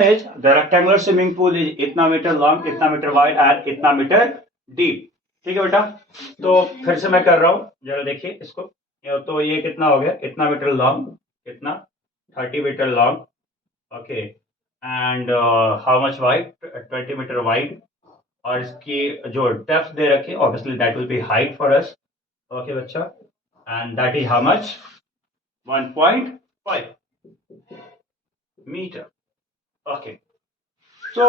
is the rectangular swimming pool is इतना metre long, इतना metre wide and इतना metre deep. ठीक है बेटा, तो फिर से मैं कर रहा हूँ, जरा देखिए इसको। तो ये कितना हो गया, इतना मीटर लॉन्ग, कितना 30 metre long, okay, and how much wide, 20 metre wide, और इसकी जो डेप्थ दे रखी है obviously that will be height for us, okay बच्चा, and that is how much 1.5 metre, okay. तो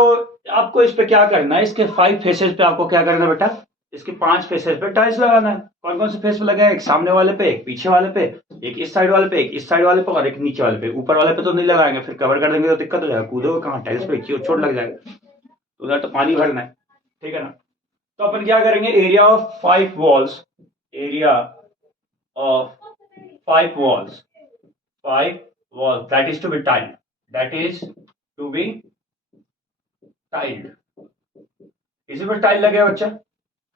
आपको इस पे क्या करना है, इसके 5 फेसेस पे आपको क्या करना है बेटा, इसके 5 फेसेस पे टाइल्स लगाना है। कौन कौन से फेस पे लगाए, एक सामने वाले पे, एक पीछे वाले पे, एक इस साइड वाले पे, एक इस साइड वाले पे, और एक नीचे वाले पे। ऊपर वाले पे तो नहीं लगाएंगे, फिर कवर कर देंगे तो दिक्कत हो जाएगा, कूदोगे कहाँ टाइल्स पे, चोट लग जाएगा, तो उधर तो पानी भरना है, ठीक है ना। तो अपन क्या करेंगे, area of 5 walls, area of 5 walls, 5 walls that is to be tiled, that is to be tiled. इसी पर टाइल लगेगा बच्चा,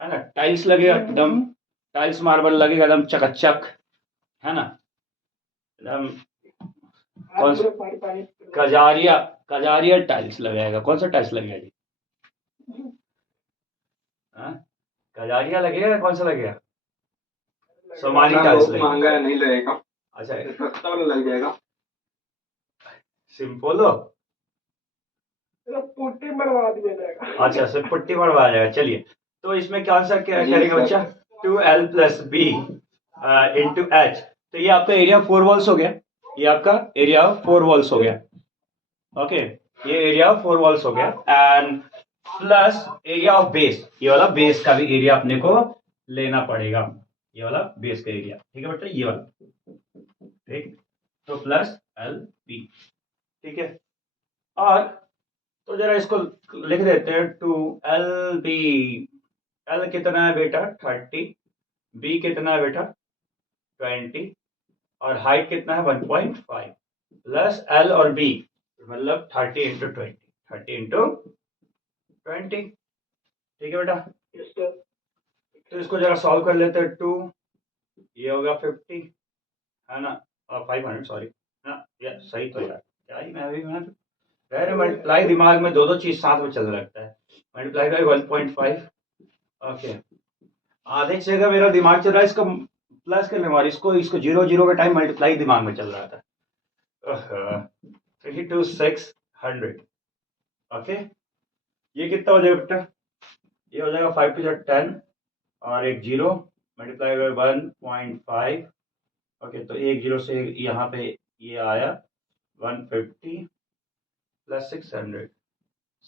है ना, टाइल्स लगेगा एकदम, टाइल्स मार्बल लगेगा एकदम चकाचक, है ना, एकदम। कौन सा, कजारिया, कजारिया टाइल्स लगेगा। कौन सा टाइल्स लगेगा जी, हाँ? कजारिया लगेगा, कौन सा लगेगा, सोमानी टाइल्स लगेगा, महंगा नहीं लगेगा, अच्छा सस्ता वाला लग जाएगा, सिंपलो, पुट्टी मरवा दिया जाएगा, अच्छा सिर्फ पुट्टी मरवा जाएगा। चलिए, तो इसमें कौन सा क्या करेंगे बच्चा, 2L + B इंटू H। तो ये आपका एरिया 4 वॉल्स हो गया, ये आपका एरिया 4 वॉल्स हो गया, ओके, ये एरिया 4 वॉल्स हो गया, and plus area of base, ये वाला बेस का भी एरिया अपने को लेना पड़ेगा, ये वाला बेस का एरिया, ठीक है बेटा, ये वाला, ठीक, तो प्लस LB, ठीक है। और तो जरा इसको लिख देते हैं, 2LB, L कितना है बेटा 30, B कितना है बेटा 20, और हाइट कितना है 1.5, प्लस L और B, मतलब 30 इंटू 20, 30 इंटू 20, ठीक है बेटा। तो इसको जरा सॉल्व कर लेते हैं, 2, ये होगा 50, है ना, और 500, सॉरी ना, यार सही तो यार, क्या ही मैं अभी मैं अरे मल्टीप्लाई दिमाग में दो दो चीज साथ में चल रखता है, मल्टीप्लाई बाई 1.5, ओके, आधे से जगह मेरा दिमाग चल रहा है इसको प्लस करने वाली, इसको इसको 0 0 का टाइम मल्टीप्लाई दिमाग में चल रहा था, 32600, ओके। ये कितना हो जाएगा बेटा, ये हो जाएगा 5 to 10, और एक 0 मल्टीप्लाई बाई 1.5, ओके, तो एक 0 से यहाँ पे ये आया 150 + 600,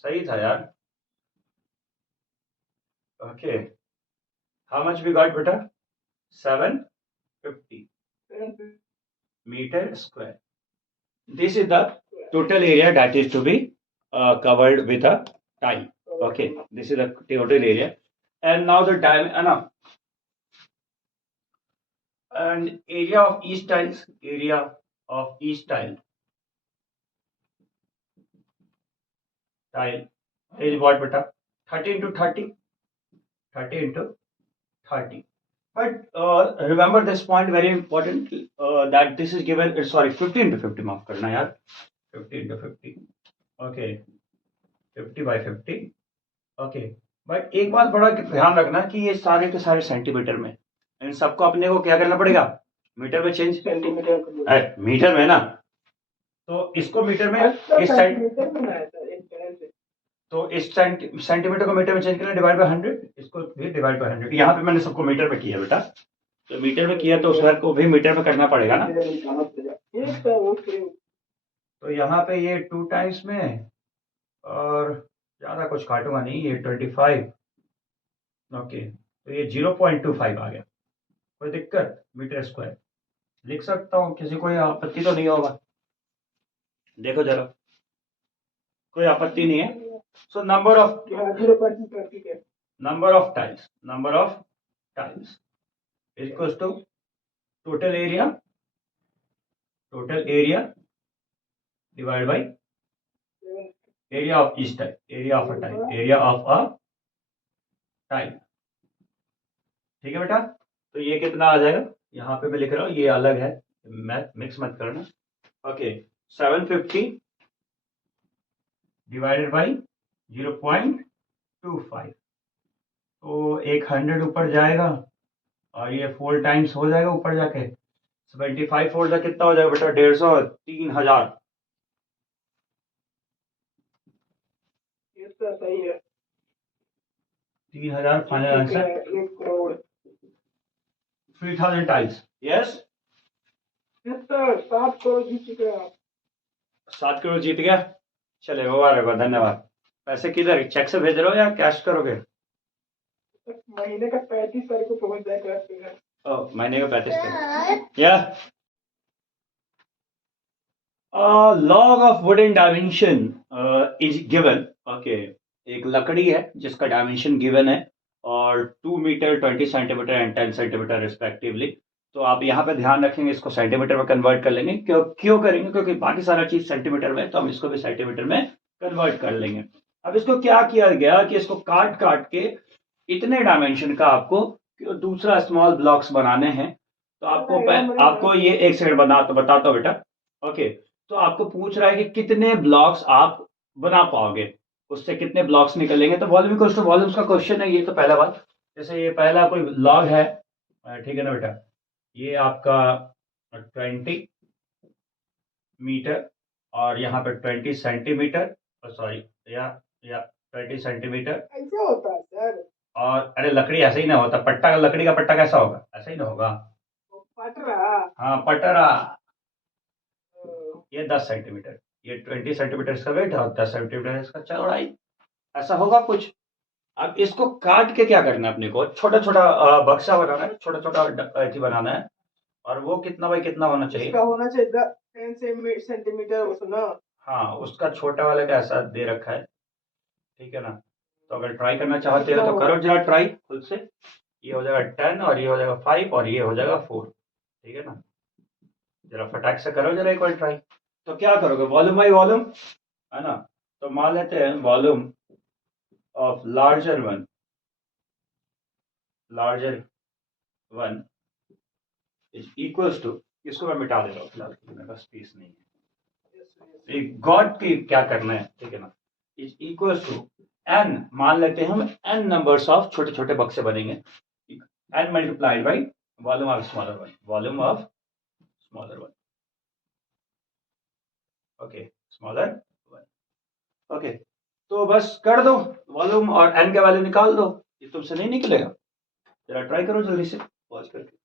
सही था यार, okay. How much we got बेटा, 750 meter square. This is the total area that is to be covered with a tile. Okay, this is the total area, and now the diameter and area of each tiles. Area of each tile is what beta, 30 into 30, 30 into 30. But remember this point very important, that this is given, sorry, 50 into 50 माफ करना यार, 50 into 50, okay, 50 by 50, okay. But एक बात बड़ा ध्यान रखना कि ये सारे के सारे सेंटीमीटर में, इन सबको अपने को क्या करना पड़ेगा, मीटर में चेंज, सेंटीमीटर मीटर में ना, तो इसको मीटर में, इस तो इस सेंटीमीटर को मीटर में चेंज करना, डिवाइड बाय 100, इसको भी डिवाइड बाय 100, यहाँ पे मैंने सबको मीटर में किया बेटा, तो मीटर में किया तो उसको को भी मीटर में करना पड़ेगा ना, तो यहाँ पे ये 2 टाइम्स में, और ज्यादा कुछ काटूंगा नहीं, ये 25, ओके, तो ये 0.25 आ गया, कोई दिक्कत, मीटर स्क्वायर लिख सकता हूँ, किसी कोई आपत्ति तो नहीं होगा, देखो जरा, कोई आपत्ति नहीं है। So number of tiles equals to total area, divide by area of each tile, area of a tile, ठीक है बेटा। तो ये कितना आ जाएगा, यहाँ पे मैं लिख रहा हूँ, ये अलग है, मैं मिक्स मत करना, ओके, 750 डिवाइडेड बाई 0.25। तो एक 100 ऊपर जाएगा और ये 4 टाइम्स हो जाएगा ऊपर जाके 75 फोल्ड का कितना हो जाएगा बेटा 150 3000। सही है। 3000 final answer. 1 crore. 3000 times. Yes 7 crore जीत चुके हैं आप। 7 करोड़ जीत गया। चले मुबारक हो, धन्यवाद। पैसे किधर चेक से भेज रहे हो या कैश करोगे? महीने का 35 तारीख को पहुंच जाएगा। महीने का 35 तारीख। या log of wooden dimension is given। Okay, एक लकड़ी है जिसका डायमेंशन गिवन है और 2 metre 20 centimetre and 10 centimetre respectively. तो आप यहाँ पे ध्यान रखेंगे, इसको सेंटीमीटर में कन्वर्ट कर लेंगे। क्यों करेंगे? क्योंकि बाकी सारा चीज सेंटीमीटर में है, तो हम इसको भी सेंटीमीटर में कन्वर्ट कर लेंगे। अब इसको क्या किया गया कि इसको काट काट के इतने डायमेंशन का आपको दूसरा स्मॉल ब्लॉक्स बनाने हैं। तो आपको ये एक सेकंड बताता हूँ बेटा। ओके, तो आपको पूछ रहा है कि कितने ब्लॉक्स आप बना पाओगे, उससे कितने ब्लॉक्स निकलेंगे। तो वॉल्यूम इक्वल्स टू वॉल्यूम्स का क्वेश्चन है ये। तो पहला बात, जैसे ये पहला कोई लॉग है, ठीक है ना बेटा, ये आपका 20 मीटर और यहाँ पे 20 सेंटीमीटर, सॉरी या 20 सेंटीमीटर। ऐसे होता है सर। और अरे लकड़ी ऐसे ही ना होता, पट्टा, लकड़ी का पट्टा कैसा होगा? ऐसा ही ना होगा। पटरा। हाँ पटरा। ये 10 सेंटीमीटर, ये 20 सेंटीमीटर इसका वेट है और 10 सेंटीमीटर इसका चौड़ाई। ऐसा होगा कुछ। अब इसको काट के क्या करना है अपने को? छोटा छोटा बक्सा बनाना है, छोटा छोटा बनाना है। और वो कितना बाई कितना होना चाहिए? इसका होना चाहिए 10 सेंटीमीटर उसना। हाँ, उसका छोटा वाले का ऐसा दे रखा है, ठीक है ना। तो अगर ट्राई करना चाहते हो तो करो जरा ट्राई खुद से। ये हो जाएगा 10 और ये हो जाएगा 5 और ये हो जाएगा 4, ठीक है ना। जरा फटाक से करो जरा एक बार ट्राई। तो क्या करोगे? वॉल्यूम बाई वॉल्यूम, है ना। तो मान लेते हैं volume of larger one is equals to, इसको मैं मिटा देता हूँ फिलहाल, मेरे पास स्पेस नहीं है। एक गॉड की क्या करना है, ठीक है ना। इज इक्वल्स टू n, मान लेते हैं हम n नंबर्स ऑफ छोटे छोटे बक्से बनेंगे, n multiplied by volume of smaller one, volume of smaller one. Okay, smaller one. Okay, तो बस कर दो, वॉल्यूम और n का वैल्यू निकाल दो। ये तुमसे नहीं निकलेगा, जरा ट्राई करो जल्दी से पॉज करके।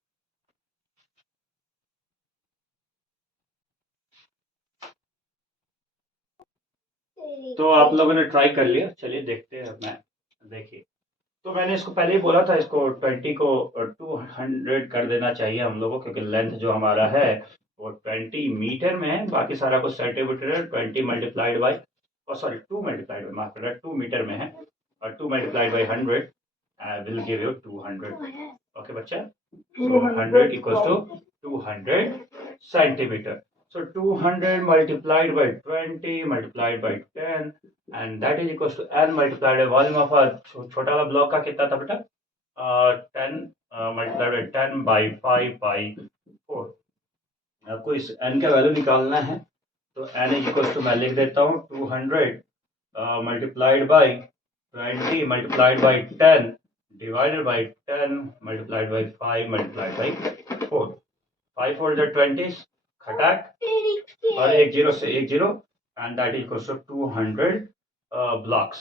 तो आप लोगों ने ट्राई कर लिया, चलिए देखते हैं। मैं देखिए, तो मैंने इसको पहले ही बोला था, इसको 20 को 200 कर देना चाहिए हम लोगों को, क्योंकि लेंथ जो हमारा है वो 20 मीटर में है, बाकी सारा कुछ सेंटीमीटर है। 20 multiplied by, sorry 2 multiplied by, माफ करना, 2 मीटर में है और 2 multiplied by 100 will give you 200। Okay बच्चा, 100 equals to 200 centimetre. So 200 multiplied by 20 multiplied by 10 and that is equals to n multiplied by volume of a छोटा वाला block का कितना था बेटा? 10 multiplied by 10 by 5 by 4। आपको इस n का वैल्यू निकालना है, तो n इक्वल्स टू मैं लिख देता हूँ 200 multiplied by 20 multiplied by 10 divided by 10 multiplied by 5 multiplied by 4। 5 4 is 20, खटाक और एक जीरो से एक zero, and that equals to 200 blocks.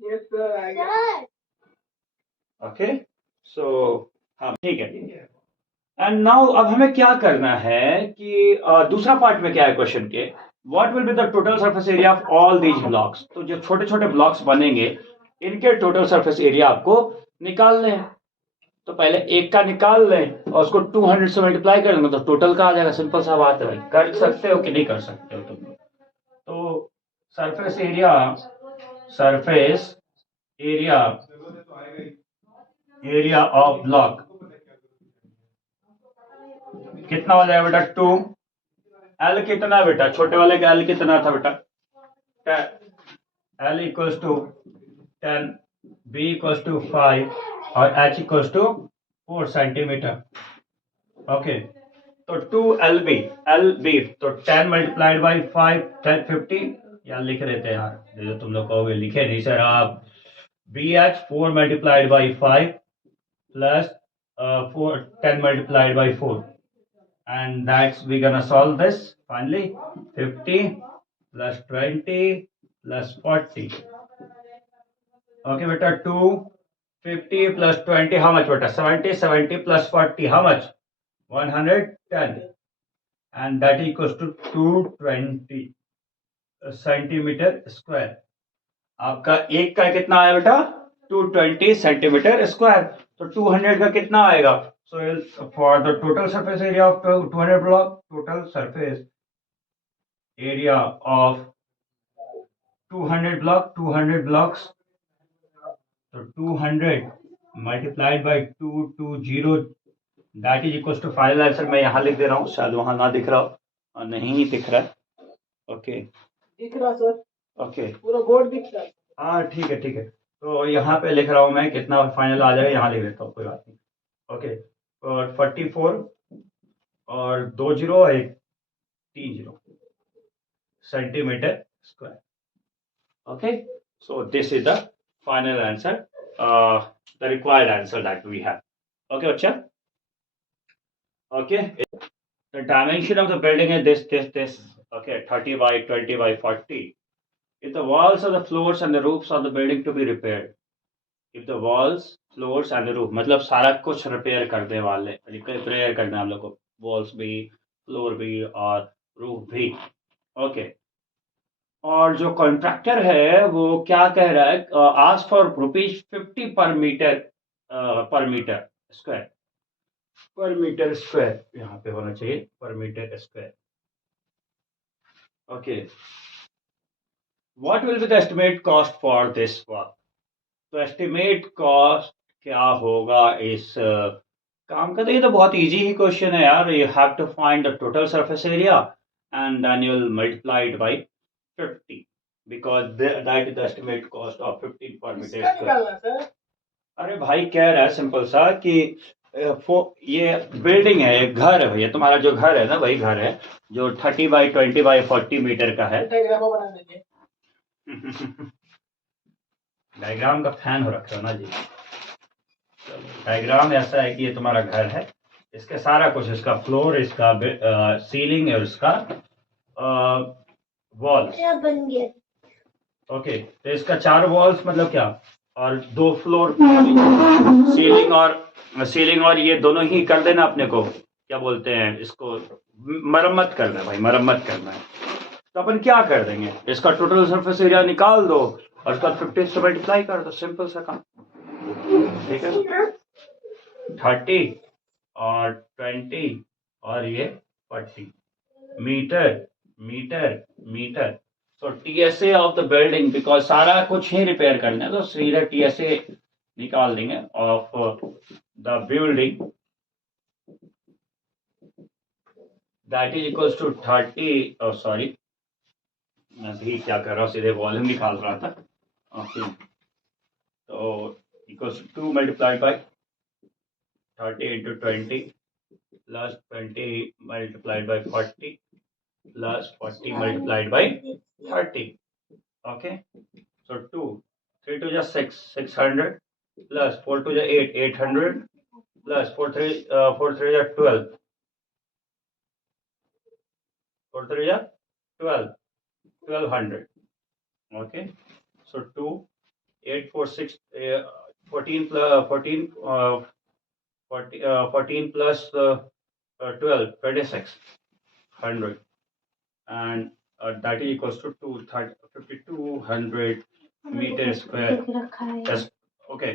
Yes sir. Okay, so हाँ ठीक है। एंड नाउ अब हमें क्या करना है कि दूसरा पार्ट में क्या है क्वेश्चन के, what will be the total surface area of all these blocks. तो जो छोटे छोटे ब्लॉक्स बनेंगे इनके टोटल सरफेस एरिया आपको निकालने हैं। तो पहले एक का निकाल लें और उसको 200 से मल्टीप्लाई कर देंगे तो टोटल का आ जाएगा। सिंपल सा बात है भाई, कर सकते हो कि नहीं कर सकते हो तुम? तो सरफेस एरिया ऑफ ब्लॉक कितना हो जाएगा बेटा? 2। एल कितना बेटा? छोटे वाले का एल कितना था बेटा? 10। L equals to 10, B equals to 5 और h equals to 4 centimetre. Okay, तो 2 LB तो 10 मल्टीप्लाइड बाई 5 10 50 या लिख देते हैं यार, ये जो तुम लोग कहोगे लिखे नहीं सर आप। BH 4 multiplied by 5 plus 10 multiplied by 4, and that's we're gonna solve this finally. 50 plus 20 plus 40. Okay beta, 250 plus 20 how much beta? 70. 70 plus 40 how much? 110, and that equals to 220 centimetre square. आपका एक का कितना आया बेटा? 220 centimetre square. तो 200 का कितना आएगा? So for the total surface area of 200 block, total surface area of 200 block, 200 blocks, तो 200 multiplied by 220, that is equal to final answer. मैं यहाँ लिख दे रहा हूँ, शायद वहां ना दिख रहा हो, और नहीं दिख रहा है। ओके दिख रहा सर, ओके पूरा बोर्ड दिख रहा है। हाँ ठीक है ठीक है। तो यहाँ पे लिख रहा हूँ मैं, कितना फाइनल आ जाएगा यहाँ लिख देता हूँ, कोई बात नहीं। ओके, और 44 और 2 जीरो और 3 zero centimetre square. Okay, so this is the final answer, the required answer that we have. Okay बच्चा, okay, the dimension of the building is this. Okay, 30 by 20 by 40. If the walls or the floors and the roofs of the building to be repaired, if the walls, floors and the roof, मतलब सारा कुछ repair करने वाले, repair करना हम लोग को, walls भी, फ्लोर भी और रूफ भी। ओके, और जो कॉन्ट्रैक्टर है वो क्या कह रहा है? Ask for ₹50 per metre, per metre square, per metre square यहाँ पे होना चाहिए, per metre square. Okay, what will be the estimate cost for this work? तो एस्टिमेट कॉस्ट क्या होगा इस काम का? देखिए, तो बहुत इजी ही क्वेश्चन है यार। You have to find the total surface area and then you will multiply it by 50 because that is the estimate cost of 15 per metre इसका स्क्वायर। निकालना सर। अरे भाई, कह रहा है सिंपल सा कि ये बिल्डिंग है, एक घर है भैया, तुम्हारा जो घर है ना वही घर है जो 30 बाई 20 बाई 40 मीटर का है। डायग्राम बना दीजिए। डायग्राम का फैन हो रखा है ना जी। डायग्राम ऐसा है कि ये तुम्हारा घर है, इसके सारा कुछ, इसका फ्लोर, इसका सीलिंग और इसका वॉल्स बन गया। ओके, तो इसका 4 वॉल्स मतलब क्या, और 2 फ्लोर, सीलिंग और ये दोनों ही कर देना अपने को, क्या बोलते हैं इसको, मरम्मत करना है भाई, मरम्मत करना है। तो अपन क्या कर देंगे, इसका टोटल सरफेस एरिया निकाल दो और उसका 50 से मल्टीप्लाई कर दो, सिंपल सा काम। ठीक है, 30 और 20 और ये 40 metre metre metre. So TSA of the building, because सारा कुछ ही रिपेयर करना है तो सीधा TSA निकाल देंगे of the building, that is equals to 30, sorry मैं भी क्या कर रहा हूँ, सीधे वॉल्यूम निकाल रहा था। ओके, तो equals to 2 multiplied by 30 into 20 plus 20 multiplied by 40 plus 40 multiplied by 30. Okay, so 2, 3 to just 6, 600 plus 4 to just 8, 800 plus 4 3 just 12, 4 3 just 12, 1200. Okay, so 2, 8 4 6 14 plus 14 14 plus 12 2600, and that is equals to 5200 metre square. Okay,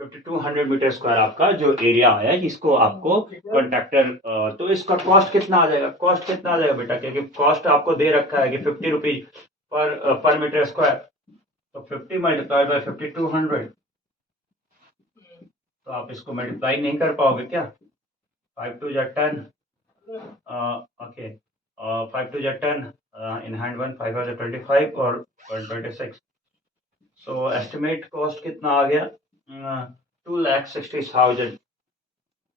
5200 metre square आपका जो area आया इसको आपको contractor, तो इसका cost कितना आ जाएगा? Cost कितना आ जाएगा बेटा, क्योंकि कॉस्ट आपको दे रखा है कि 50 रुपीज पर मीटर स्क्वायर, तो 50 मल्टीप्लाइड बाय 5200, तो आप इसको मल्टीप्लाई नहीं कर पाओगे क्या? 5 2 जा 10, ओके, 5 2 जा 10, in hand 1, 5 5 25 और 126। सो एस्टिमेट कॉस्ट कितना आ गया? 2,60,000,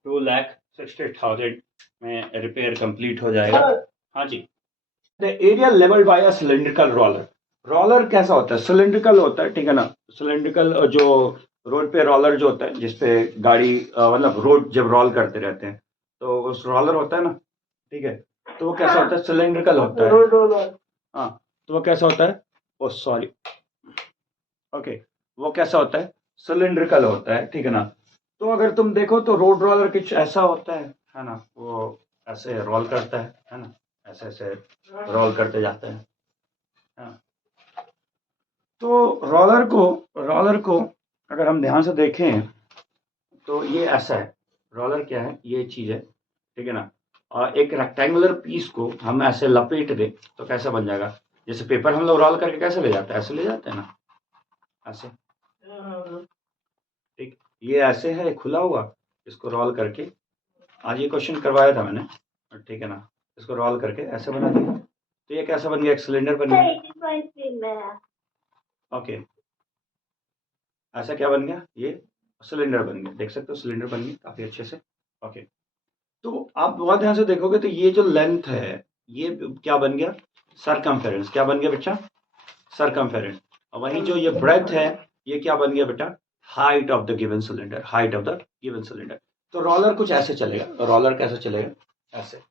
2,60,000 में रिपेयर कंप्लीट हो जाएगा। हाँ जी, the area levelled by a cylindrical roller, roller कैसा होता है? सिलिंड्रिकल होता है, ठीक है ना। सिलिंड्रिकल जो रोड पे रोलर जो होता है जिसपे गाड़ी मतलब रोड जब रोल करते रहते हैं तो उस रोलर होता है ना, ठीक है। तो वो कैसा होता है? सिलिंड्रिकल होता है। Road roller. हाँ, तो वो कैसा होता है? ओ सॉरी, ओके, वो कैसा होता है? सिलिंड्रिकल होता है, ठीक है ना। तो अगर तुम देखो तो रोड रोलर कुछ ऐसा होता है ना, वो ऐसे रोल करता है ना, ऐसे ऐसे रोल करते जाता है। हाँ। तो रोलर को अगर हम ध्यान से देखें तो ये ऐसा है। रोलर क्या है? ये चीज है, ठीक है ना। और एक रेक्टेंगुलर पीस को हम ऐसे लपेट दे तो कैसा बन जाएगा? जैसे पेपर हम लोग रोल करके कैसे ले जाते हैं? ऐसे ले जाते हैं ना, ऐसे। ठीक, ये ऐसे है खुला हुआ, इसको रोल करके, आज ये क्वेश्चन करवाया था मैंने, ठीक है ना। इसको रोल करके ऐसे बना दिया तो ये कैसा बन गया? एक सिलेंडर बन गया। ओके, ऐसा क्या बन गया? ये सिलेंडर बन गया, देख सकते हो सिलेंडर बन गया काफी अच्छे से। ओके, तो आप बहुत ध्यान से देखोगे तो ये जो लेंथ है ये क्या बन गया? सरकमफेरेंस। क्या बन गया बच्चा? सरकमफेरेंस। और वहीं जो ये ब्रेथ है ये क्या बन गया बेटा? Height of the given cylinder, height of the given cylinder. तो रोलर कुछ ऐसे चलेगा। तो रोलर कैसे चलेगा? ऐसे,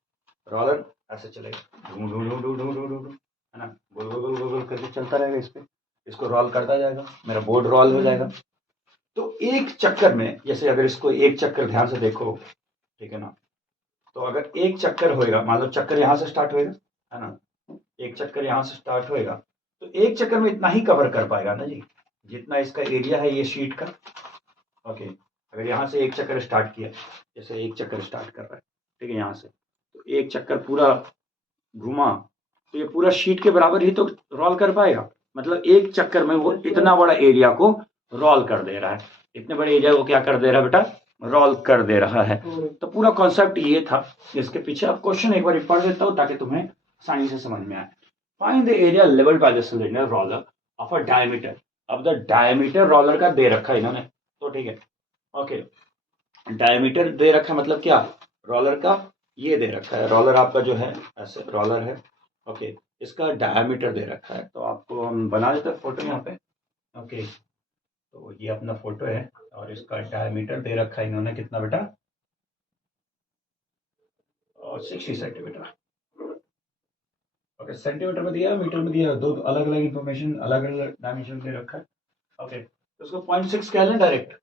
रोलर ऐसे चलेगा, ढूं ढूं ढूं ढूं ढूं ढूं ढूं ढूं, है ना, गोल गोल गोल गोल गोल करके चलता रहेगा इस पे। इसको रोल करता जाएगा, मेरा बोर्ड रोल हो जाएगा। तो एक चक्कर में, जैसे अगर इसको एक चक्कर ध्यान से देखो, ठीक है ना, तो अगर एक चक्कर होएगा, मान लो चक्कर यहाँ से स्टार्ट होएगा, है ना, एक चक्कर यहाँ से स्टार्ट होएगा तो एक चक्कर में इतना ही कवर कर पाएगा ना जी, जितना इसका एरिया है ये शीट का। ओके, अगर यहाँ से एक चक्कर स्टार्ट किया, जैसे एक चक्कर स्टार्ट कर रहा है, ठीक है, यहाँ से तो एक चक्कर पूरा घुमा तो ये पूरा शीट के बराबर ही तो रोल कर पाएगा। मतलब एक चक्कर में वो इतना बड़ा एरिया को रोल कर दे रहा है। इतने बड़े एरिया को क्या कर दे रहा है बेटा? रोल कर दे रहा है। तो पूरा कॉन्सेप्ट ये था। इसके पीछे आप क्वेश्चन एक बार पढ़ देता हूँ ताकि तुम्हें आसानी से समझ में आए। Find the area levelled by the cylinder roller of a diameter. अब द डायमीटर रोलर का दे रखा है इन्होंने, तो ठीक है। ओके, डायमीटर दे रखा है मतलब क्या? रोलर का ये दे रखा है, रोलर आपका जो है ऐसे रोलर है। ओके, इसका डायमीटर दे रखा है, तो आपको हम बना देते हैं फोटो यहाँ पे। ओके, तो ये अपना फोटो है और इसका डायमीटर दे रखा है इन्होंने, कितना बेटा? और 60 सेंटीमीटर। ओके, सेंटीमीटर में दिया है, मीटर में दिया है, दो अलग अलग इंफॉर्मेशन, अलग अलग डायमेंशन दे रखा है। ओके, तो उसको 0.6 कह लें डायरेक्ट,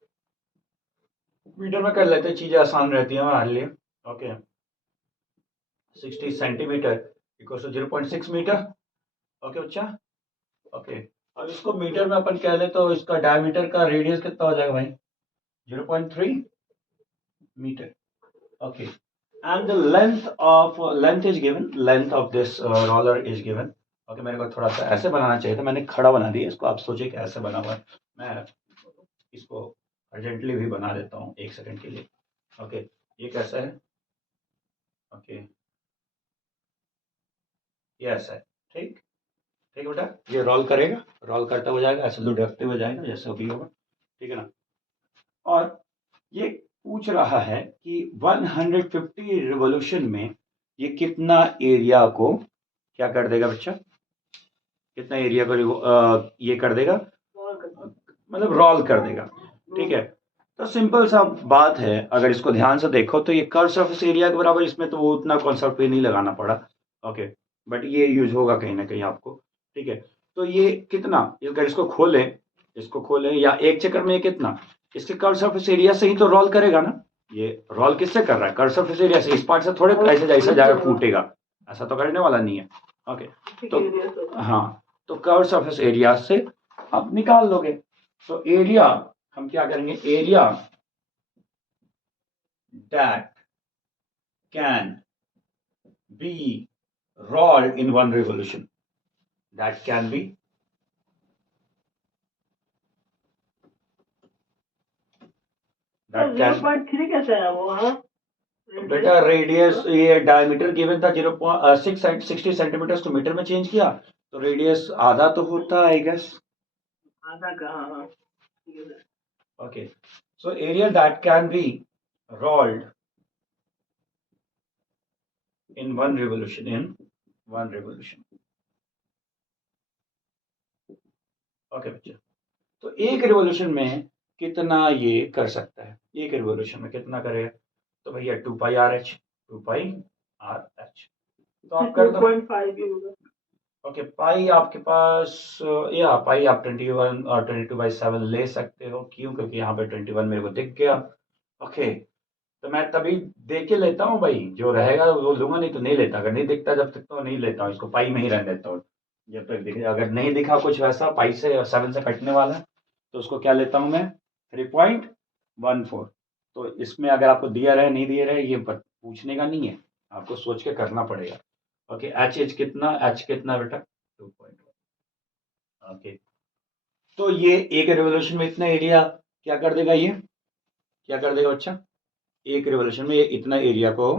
मीटर में कर लेते हैं, चीजें आसान रहती है हमारे लिए। Okay, 60 centimetre equal to 0.6 metre. Okay बच्चा। ओके, अब इसको मीटर में अपन कह ले तो इसका डायमीटर का रेडियस कितना हो जाएगा भाई? 0.3 मीटर। Okay, and the length is given, length of this roller is given. Okay, मेरे को थोड़ा सा ऐसे बनाना चाहिए था, मैंने खड़ा बना दिया इसको, आप सोचिए कि ऐसे बना हुआ है। मैं इसको अर्जेंटली भी बना देता हूँ एक सेकंड के लिए। ओके, ये कैसा है? ओके, ये ऐसा है, ठीक, ठीक है बेटा, ये रोल करेगा, रोल करता हो जाएगा, ऐसे लुढ़कते हुए जाएगा जैसे अभी होगा, ठीक है ना। और ये पूछ रहा है कि 150 रिवॉल्यूशन में ये कितना एरिया को क्या कर देगा बच्चा? कितना एरिया को ये कर देगा, मतलब रोल कर देगा, ठीक है। तो सिंपल सा बात है, अगर इसको ध्यान से देखो तो ये कर्व सरफेस एरिया के बराबर, इसमें तो वो उतना कॉन्सेप्ट भी नहीं लगाना पड़ा। ओके, बट ये यूज होगा कहीं ना कहीं आपको, ठीक है। तो ये कितना, अगर इसको खोलें या एक चक्कर में ये कितना, इसके कर्व सरफेस एरिया से ही तो रोल करेगा ना। ये रोल किससे कर रहा है? कर्व सरफेस एरिया से। इस पार्ट से थोड़े ऐसे जैसे जाएगा फूटेगा, ऐसा तो करने वाला नहीं है। ओके, तो हाँ, तो कर्व सरफेस एरिया से आप निकाल लोगे। तो एरिया हम क्या करेंगे? Area that can be rolled in one revolution, that can be, that can 0.3 कैसे है वो? हाँ, बेटा रेडियस, ये डायमीटर गिवन था 0.60 सेंटीमीटर टू मीटर में चेंज किया तो रेडियस आधा तो होता है आई गेस। आधा का, हाँ हाँ, ठीक है। Okay, so area that can be rolled in one revolution, okay बच्चे, तो एक रिवॉल्यूशन में कितना ये कर सकता है, एक रिवॉल्यूशन में कितना करेगा? तो भैया 2 π r h, 2 π r h, तो आप कर दो। 2.5 ही होगा। ओके, पाई आपके पास, या पाई आप 21 और 22/7 ले सकते हो, क्यों? क्योंकि यहाँ पे 21 मेरे को दिख गया। ओके, तो मैं तभी देख के लेता हूँ भाई, जो रहेगा वो लूंगा, नहीं तो नहीं लेता। अगर नहीं दिखता जब तक तो नहीं लेता हूँ, इसको पाई में ही रहने देता हूँ जब तक दिखे। अगर नहीं दिखा कुछ वैसा पाई से 7 से कटने वाला, तो उसको क्या लेता हूँ मैं? 3.14। तो इसमें अगर आपको दिया रहे नहीं दिया रहे ये पूछने का नहीं है, आपको सोच के करना पड़ेगा। ओके, एच कितना, एच कितना बेटा? 2.1। ओके, तो ये एक रिवोल्यूशन में इतना एरिया क्या कर देगा, ये क्या कर देगा बच्चा? एक रिवोल्यूशन में ये इतना एरिया को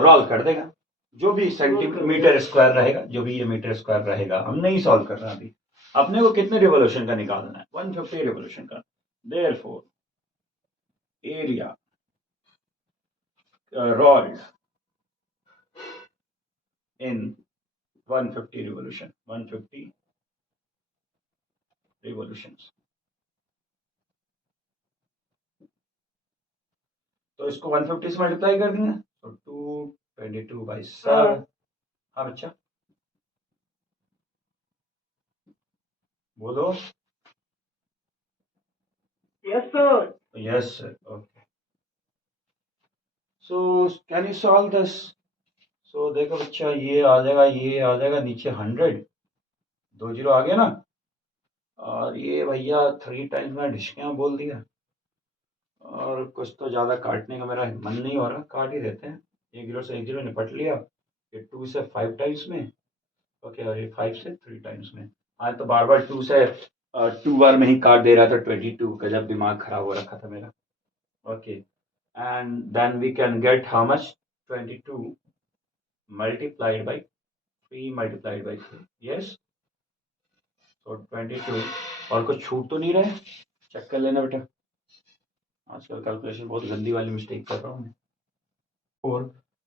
रोल कर देगा। जो भी सेंटीमीटर स्क्वायर रहेगा, जो भी ये मीटर स्क्वायर रहेगा, हम नहीं सॉल्व कर रहे हैं अभी। अपने को कितने रिवोल्यूशन का निकालना है? 150 रिवोल्यूशन का। देयरफॉर एरिया रोल्ड इन 150 रिवोल्यूशन, 150 रिवोल्यूशंस। तो इसको 150 से मल्टीप्लाई कर देंगे, तो 222/7। हाँ बच्चा बोलो। Yes sir. Yes sir, okay. So can you solve this? So देखो बच्चा, ये आ जाएगा, ये आ जाएगा नीचे 100, 2 जीरो आ गया ना, और ये भैया 3 टाइम्स में ढिशकियाँ बोल दिया, और कुछ तो ज़्यादा काटने का मेरा मन नहीं हो रहा, काट ही देते हैं। 1 जीरो से 1 जीरो निपट लिया, ये 2 से 5 टाइम्स में। ओके, और ये 5 से 3 टाइम्स में। आज तो बार बार 2 से 2 बार में ही काट दे रहा था। 22 का जब दिमाग खराब हो रखा था मेरा। Okay, and then we can get how much? 22 multiplied by 3 multiplied by 3। Yes, तो 22। और कुछ छूट तो नहीं रहे? चेक कर लेना बेटा, आजकल कैलकुलेशन बहुत गंदी वाली मिस्टेक कर रहा हूँ मैं। और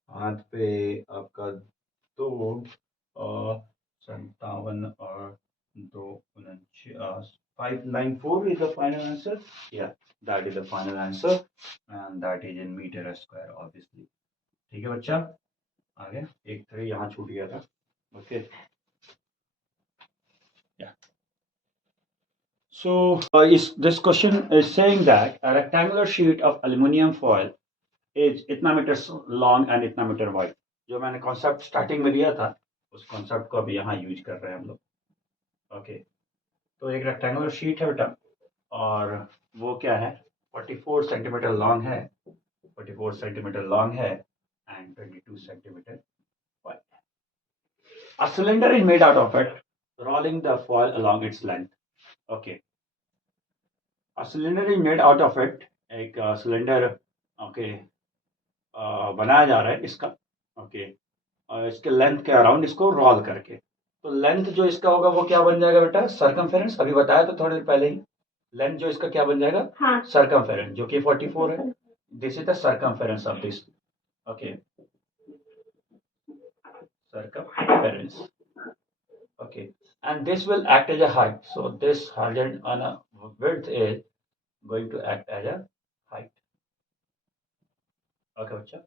हाथ पे आपका 2 और 57 और 2 49, 594 is the final answer. Yeah, that is the final answer, and that is in meter square obviously. ठीक है बच्चा, आगे एक 3 यहाँ छूट गया था। Okay, yeah. So this question is saying that a rectangular sheet of aluminum foil is इतना मीटर लॉन्ग एंड इतना मीटर वाइड। जो मैंने कॉन्सेप्ट स्टार्टिंग में दिया था, उस कॉन्सेप्ट को अभी यहाँ यूज कर रहे हैं हम लोग। ओके, तो एक रेक्टेंगुलर शीट है बेटा, और वो क्या है? 44 सेंटीमीटर लॉन्ग है, 44 सेंटीमीटर लॉन्ग है, and 22 centimetre wide. A cylinder is made out of it, rolling the foil along its length. Okay, a cylinder is made out of it, एक सिलेंडर ओके बनाया जा रहा है इसका। ओके, और इसके लेंथ के अराउंड इसको रोल करके, तो लेंथ जो इसका होगा वो क्या बन जाएगा बेटा? सरकमफेरेंस। अभी बताया तो थोड़ी देर पहले ही, लेंथ जो इसका क्या बन जाएगा? हाँ। सरकमफेरेंस, जो कि 44 है। This is the circumference of this. Okay, circumference. Okay, and this will act as a height. So this horizontal on a width is going to act as a height. Okay बच्चा,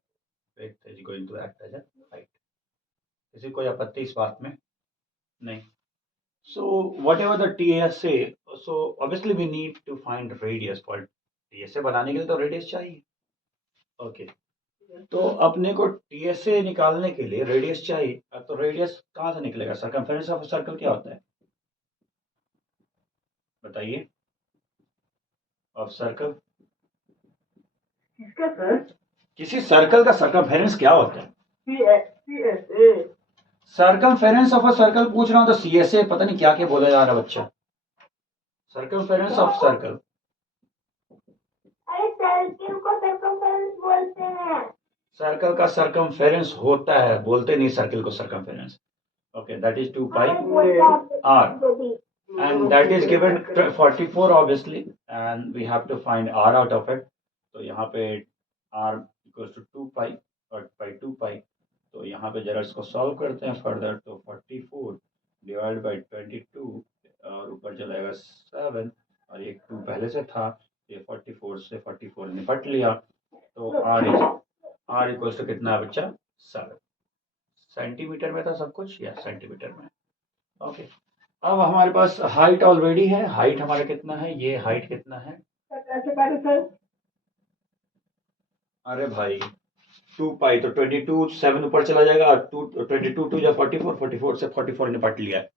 width is going to act as a height. किसी कोई आपत्ति इस बात में? नहीं. So whatever the TSA, so obviously we need to find radius for TSA बनाने के लिए तो radius चाहिए. Okay. तो अपने को TSA निकालने के लिए रेडियस चाहिए, तो रेडियस कहाँ से निकलेगा? सर्कमफेरेंस ऑफ सर्कल क्या होता है बताइए? ऑफ सर्कल, किसका सर? किसी सर्कल का सर्कमफेरेंस क्या होता है? CSA। Circumference of a circle पूछ रहा हूँ तो CSA पता नहीं क्या क्या बोला जा रहा है बच्चा। सर्कमफेरेंस ऑफ सर्कल, अरे सर्किल को सर्कमफेरेंस बोलते हैं। सर्कल का सर्कमफेरेंस होता है, बोलते नहीं सर्कल को circumference. Okay, that is 2 π r, and that is given 44 obviously, and we have to find r out of it. तो यहाँ पे r equals to 2 π और by 2 π, तो यहाँ पे जरा इसको सॉल्व करते हैं फर्दर। तो 44 डिवाइड बाई 22 और ऊपर पे चला जाएगा 7 और एक 2 पहले से था, ये 44 से 44 निपट लिया, तो R इक्वल्स टू कितना है बच्चा 7। सेंटीमीटर में था सब कुछ या सेंटीमीटर में? ओके, अब हमारे पास हाइट ऑलरेडी है, हाइट हमारा कितना है, ये हाइट कितना है? ऐसे पहले सर अरे भाई 2 पाई तो 22 7 ऊपर चला जाएगा, 22 2 या 44 44 से 44 निपट लिया है।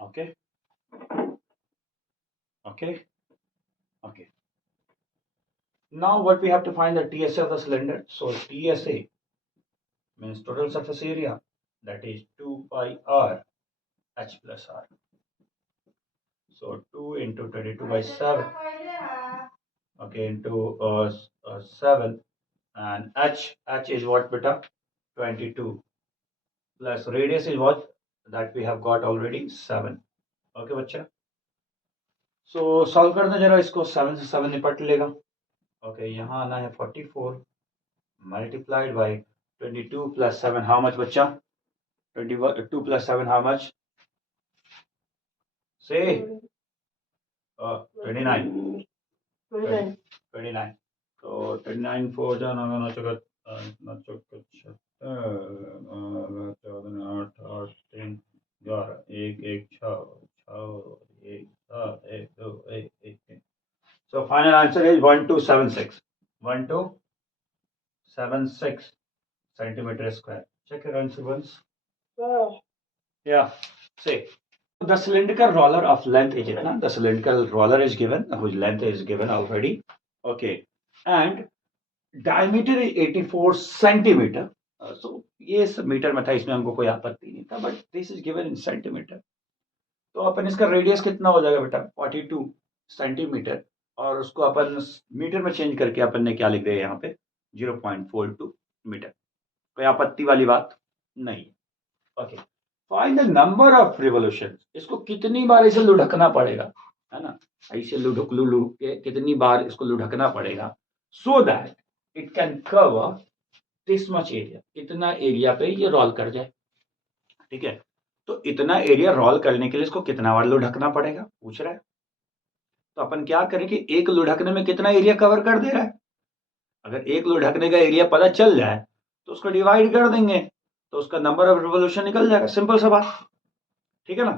Okay okay okay, now what we have to find the TSA of the cylinder. So TSA means total surface area, that is 2 pi r h plus r. So 2 into 22 by 7, okay, into 7, and h is what beta 22 plus radius is what that we have got already 7. Okay बच्चा, so solve कर दो जरा इसको, 7 से 7 निपट लेगा। Okay, यहाँ आना है 44 multiplied by 22 plus 7, how much बच्चा? 22 plus 7 how much? Say 29 29, तो 29 4 जाना ना चुका 8 8 3 11 1 1 6 1 7 1 2 1 1 3, so final answer is 1276 1276 centimeter square. Check your answer once. Yeah, say the cylindrical roller of length is given. The cylindrical roller is given, whose length is given already. Okay, and diameter is 84 centimeter. So yes, metre में था, इसमें हमको कोई आपत्ति नहीं था, but this is given in centimetre. तो अपन इसका रेडियस कितना हो जाएगा बेटा 42 सेंटीमीटर, और उसको अपन मीटर में चेंज करके अपन ने क्या लिख दिया यहाँ पे 0.42 मीटर। कोई आपत्ति वाली बात नहीं। Okay, find the number of revolution. इसको कितनी बार इसे लुढ़कना पड़ेगा, है ना, ऐसे लुढ़क लुढ़क के कितनी बार इसको लुढ़कना पड़ेगा, so that it can cover this much area, इतना एरिया पे ये रोल कर जाए। ठीक है, तो इतना एरिया रोल करने के लिए इसको कितना बार लुढ़कना पड़ेगा पूछ रहा है। तो अपन क्या करें कि एक लुढ़कने में कितना एरिया कवर कर दे रहा है, अगर एक लुढ़कने का एरिया पता चल जाए तो उसको डिवाइड कर देंगे, तो उसका नंबर ऑफ रिवोल्यूशन निकल जाएगा, सिंपल सा बात। ठीक है ना,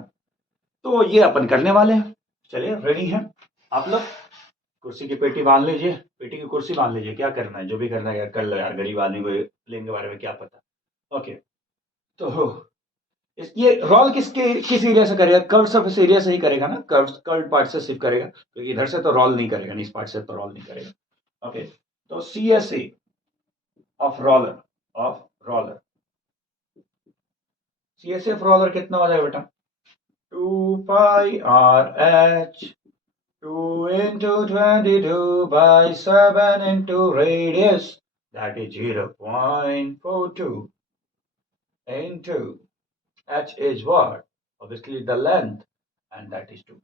तो ये अपन करने वाले हैं। चलिए रेडी हैं आप लोग, कुर्सी की पेटी बांध लीजिए, पेटी की कुर्सी बांध लीजिए, क्या करना है जो भी करना है यार कर लो यार, गरीब आदमी को प्लेन के बारे में क्या पता। ओके, तो ये रोल किस एरिया से करेगा, कर्व सरफेस एरिया से ही करेगा ना, कर्व पार्ट से सिर्फ करेगा, क्योंकि इधर से तो रोल नहीं करेगा, इस पार्ट से तो रोल नहीं करेगा। ओके, तो CSA of roller CSA of roller कितना हो जाएगा बेटा 2 pi RH 2 into 22 by 7 into radius, that is 0.42 into H is what? Obviously the length, and that is 2.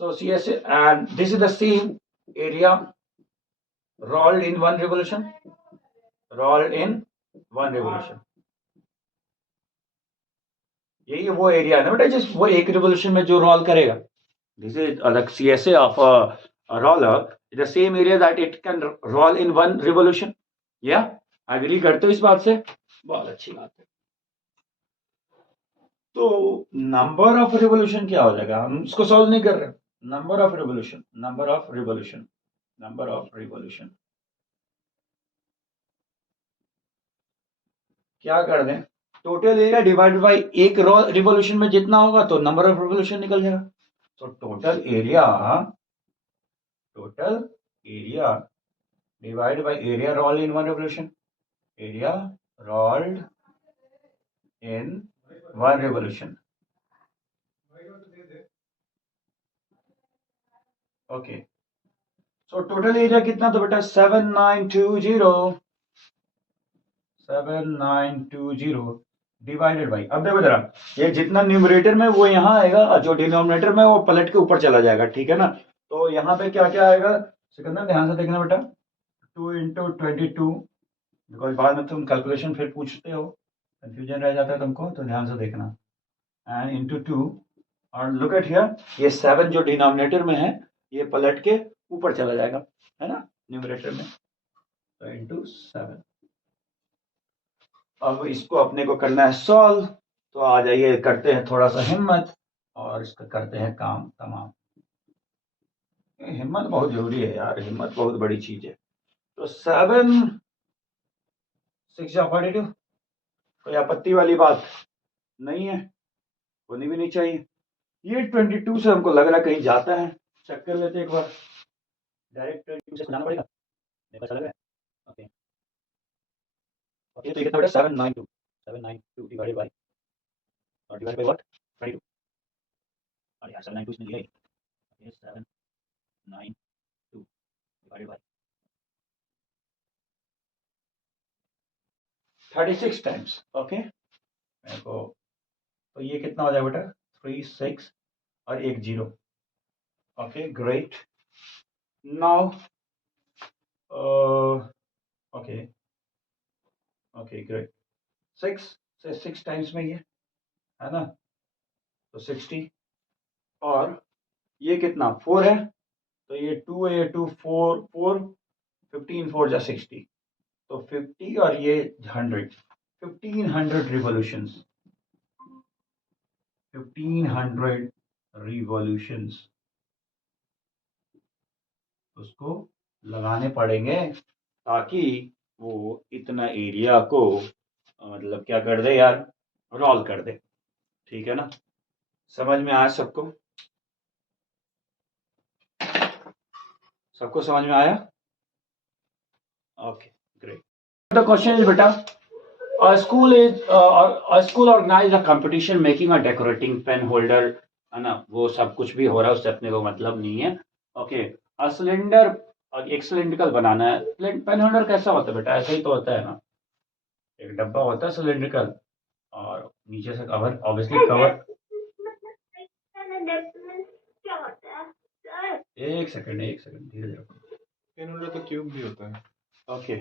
So CSA, and this is the same area rolled in one revolution. यही वो area है ना बेटा, जिस वो एक revolution में जो रोल करेगा। This is the CSA of roller, the same area that it can roll in one revolution. या एग्री करते हो इस बात से? बहुत अच्छी बात है। तो नंबर ऑफ रिवोल्यूशन क्या हो जाएगा, हम इसको सॉल्व नहीं कर रहे, नंबर ऑफ रिवोल्यूशन क्या कर दें, टोटल एरिया डिवाइडेड बाय एक रिवोल्यूशन में जितना होगा तो नंबर ऑफ रिवोल्यूशन निकल जाएगा। तो total area divided by area rolled in one revolution, area rolled in one revolution. Okay, so total area कितना तो बेटा 7920 डिवाइडेड बाई, अब देखो जरा ये जितना न्यूमरेटर में वो यहाँ आएगा और जो डिनोमिनेटर में वो पलट के ऊपर चला जाएगा। ठीक है ना, तो यहाँ पे क्या क्या आएगा सिकंदर ध्यान से देखना बेटा, 2 into 22, बिकॉज बाद में तुम कैलकुलेशन फिर पूछते हो, कंफ्यूजन रह जाता है तुमको, तो ध्यान से देखना। एंड इंटू 2 और लुक एट हियर, ये 7 जो डिनोमिनेटर में है ये पलट के ऊपर चला जाएगा, है ना, न्यूमरेटर में, तो इंटू 7। अब इसको अपने को करना है सॉल्व, तो आ जाइए करते हैं थोड़ा सा हिम्मत और इसका करते हैं काम तमाम। हिम्मत बहुत जरूरी है यार, हिम्मत बहुत बड़ी चीज है। तो 7 6 42, कोई आपत्ति वाली बात नहीं है, होनी भी नहीं चाहिए। ये 22 से हमको लग रहा है कहीं जाता है, चेक कर लेते हैं एक बार, डायरेक्ट 22 से जाना पड़ेगा, मेरे पास लग रहा है। ओके ओके, तो ये कितना बेटा 792 डिवाइडेड बाय, और डिवाइडेड बाय व्हाट 22, अरे यार 792 इसमें दिया ही, okay 792 divided by 36 times, okay मेरे को, तो ये कितना हो जाएगा बेटा 3 6 और एक 0, okay great. Now okay okay great, 6 से 6 टाइम्स में ये है ना, तो 60, और ये कितना 4 है, तो ये 2 है, ये 2 4 4 15 4 जा 60, तो 50 और ये 100, 1500 रिवॉल्यूशंस, 1500 रिवॉल्यूशंस उसको लगाने पड़ेंगे ताकि वो इतना एरिया को मतलब क्या कर दे यार, रोल कर दे, ठीक है ना, समझ में आया सबको, सबको समझ में आया, okay great. The question is बेटा, a school organize a competition making a decorating pen holder, है ना, वो सब कुछ भी हो रहा है उससे अपने को मतलब नहीं है, ओके। अ सिलेंडर, एक सिलिंड्रिकल बनाना है, पेन होल्डर कैसा होता है बेटा, ऐसा ही तो होता है ना, एक डब्बा होता है सिलिंड्रिकल और नीचे से कवर, ऑब्वियसली कवर, एक सेकंड धीरे धीरे, पेन होल्डर तो क्यूब भी होता है। ओके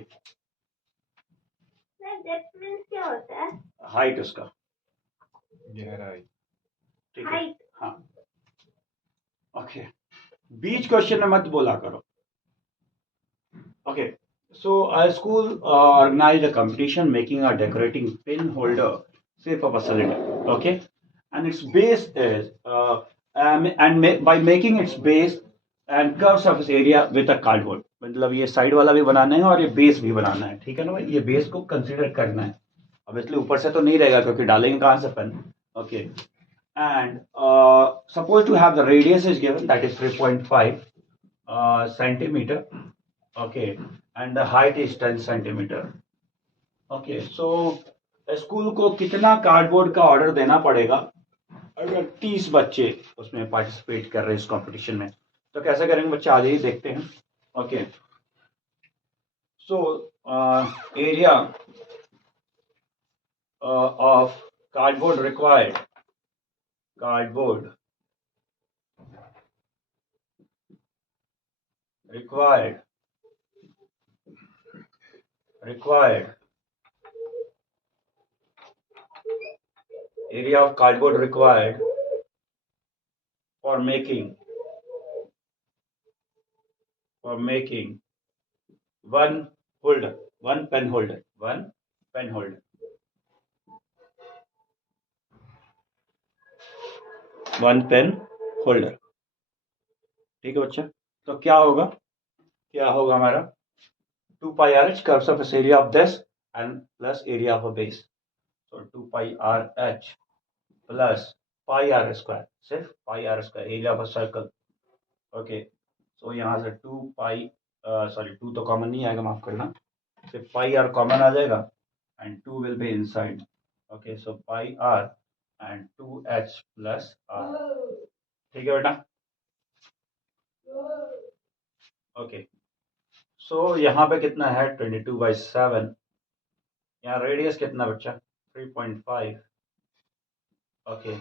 क्या होता है? हाइट उसका, गहराई। ठीक है, हाँ ओके, बीच क्वेश्चन में मत बोला करो, okay. So a school organized a competition making a decorating pin holder shape of a cylinder, okay, and its base is by making its base and curve surface area with a cardboard, मतलब ये side वाला भी बनाना है और ये base भी बनाना है, ठीक है ना भाई, ये बेस को कंसीडर करना है, ऑब्वियसली ऊपर से तो नहीं रहेगा क्योंकि डालेंगे कहाँ से pen, okay. And suppose to have the radius is given that is 3.5 centimeter, okay, and the height is 10 centimeter, okay। So school को कितना कार्डबोर्ड का ऑर्डर देना पड़ेगा अगर 30 बच्चे उसमें पार्टिसिपेट कर रहे हैं इस कंपटीशन में, तो कैसे करेंगे बच्चे, आ जाइए देखते हैं, okay. So area of cardboard required, cardboard required area of cardboard required for making one holder, one pen holder, one pen holder, ठीक है बच्चा। तो क्या होगा हमारा 2 pi r h curve surface area of this and plus area of a base, so 2 pi r h plus pi r square, सिर्फ pi r square area of a circle, okay. So यहाँ से 2 pi sorry 2 तो common नहीं आएगा, माफ करना, सिर्फ pi r common आ जाएगा and 2 will be inside, okay, so pi r and 2h plus r, ठीक है बेटा, ओके। सो यहाँ पे कितना है 22/7, यहाँ रेडियस कितना बच्चा 3.5, okay,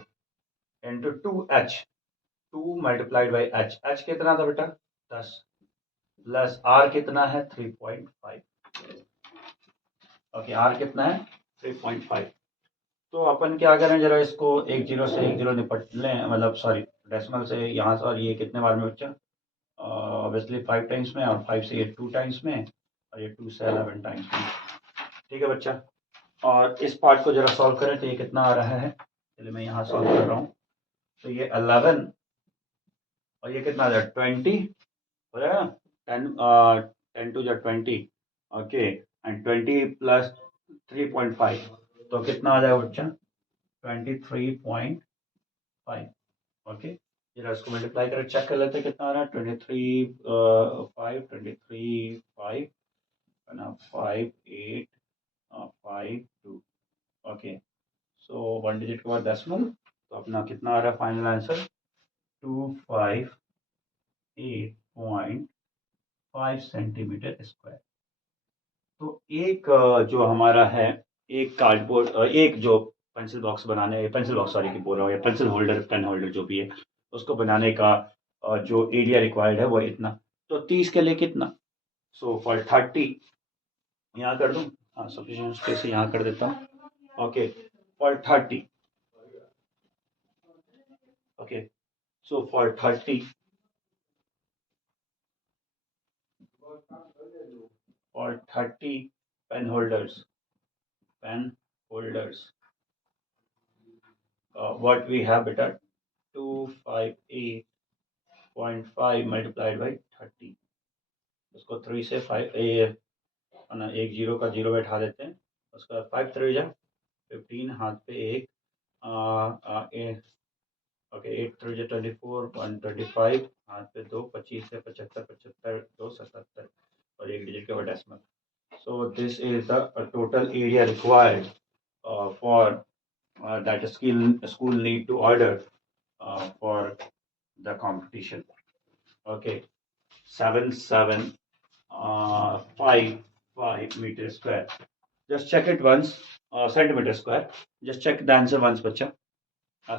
into 2h, 2 multiplied by h कितना था बेटा 10, प्लस r कितना है 3.5, ओके, r कितना है 3.5, तो अपन क्या करें, जरा इसको एक जीरो से एक जीरो निपट लें, मतलब सॉरी डेसिमल से यहाँ से, और ये कितने बार में बच्चा, ऑब्वियसली 5 टाइम्स में, और 5 से ये 2 टाइम्स में, और ये 2 से 11 टाइम्स में। ठीक है बच्चा, और इस पार्ट को जरा सॉल्व करें तो ये कितना आ रहा है, चलिए मैं यहाँ सॉल्व कर रहा हूँ। तो ये 11 और ये कितना आ जाएगा 20 हो जाएगा, 10 टू जा 20, ओके, एंड 20 प्लस 3.5, तो कितना आ जाएगा बच्चा 23.5, ओके। जरा इसको मल्टीप्लाई करके चेक कर लेते हैं कितना आ रहा है, 23 5 8 5 2, ओके। सो 1 डिजिट के बाद डेसिमल, तो अपना कितना आ रहा है फाइनल आंसर 258.5 सेंटीमीटर स्क्वायर। तो एक जो हमारा है, एक कार्डबोर्ड, एक जो पेंसिल बॉक्स बनाने, पेंसिल बॉक्स सॉरी की बोल रहा हूँ, या पेंसिल होल्डर, पेन होल्डर जो भी है, उसको बनाने का जो एरिया रिक्वायर्ड है वो इतना। तो 30 के लिए कितना, सो फॉर 30 यहाँ कर दूँ, हाँ सफिशिएंट स्पेस यहाँ कर देता हूँ, okay, for 30, okay, so for 30 pen holders, what we have beta 258.5 multiplied by 30, उसको 3 से 5 ना, एक जीरो का जीरो बैठा देते हैं, उसका 5 3 जा 15, हाथ पे एक, ओके, 8 3 जा 24, 125, हाथ पे दो, 25 से 75, 75 2 77, और एक डिजिट के बाद decimal. So this is the total area required for that school need to order for the competition. Okay, 7755 meter square. Just check it once, centimeter square. Just check the answer once, bacha. See